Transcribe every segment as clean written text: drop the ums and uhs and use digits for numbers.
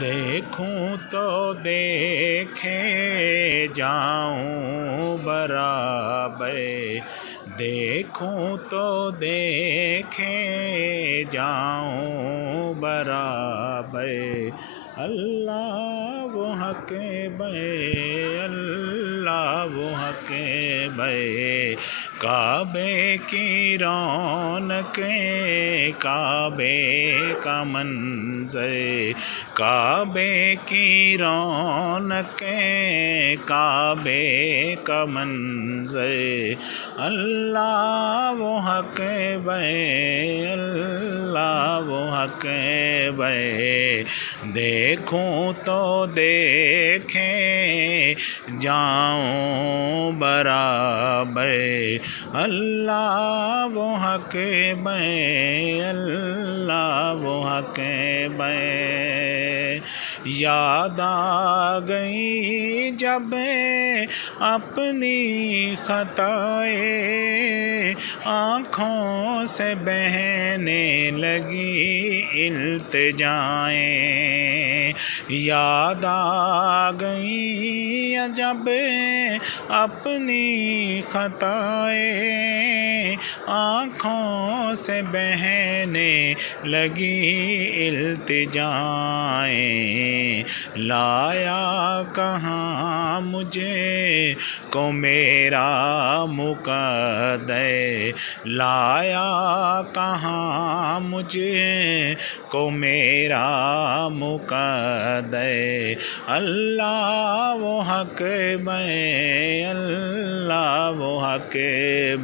دیکھوں تو دیکھے جاؤں برابر، دیکھوں تو دیکھے جاؤں برابر، اللہ وہ حق بے، اللہ وہ حق بے، کعبے کی رونقیں، کعبے کا منظر، کعبے کی رونقیں، کعبے کا منظر، اللہ وہ حق بے، اللہ وہ حق بے، دیکھوں تو دیکھیں جاؤں برابر، اللہ وہ حق بے، اللہ وہ حق بے، یاد آ گئی جب اپنی خطائیں، آنکھوں سے بہنے لگی التجائیں، یاد آ گئی جب اپنی خطائیں، آنکھوں سے بہنے لگی التجائیں، لایا کہاں مجھے کو میرا مقدر، لایا کہاں مجھے کو میرا مقدر، اللہ وہ حق بے، اللہ وہ حق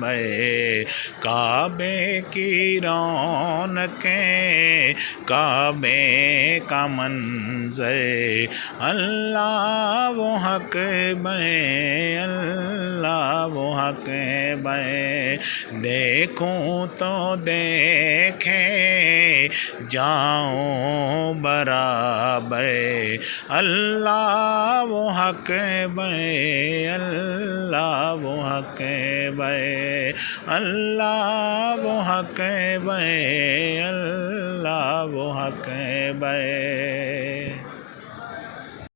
بے، کعبے کی رونقیں، کعبے کا منظر، اللہ وہ حق بے، اللہ وہ حق بے، دیکھوں تو دیکھے جاؤں برابر، اللہ وہ حق بے، اللہ وہ حق بے، اللہ وہ حق بے، اللہ وہ حق بے۔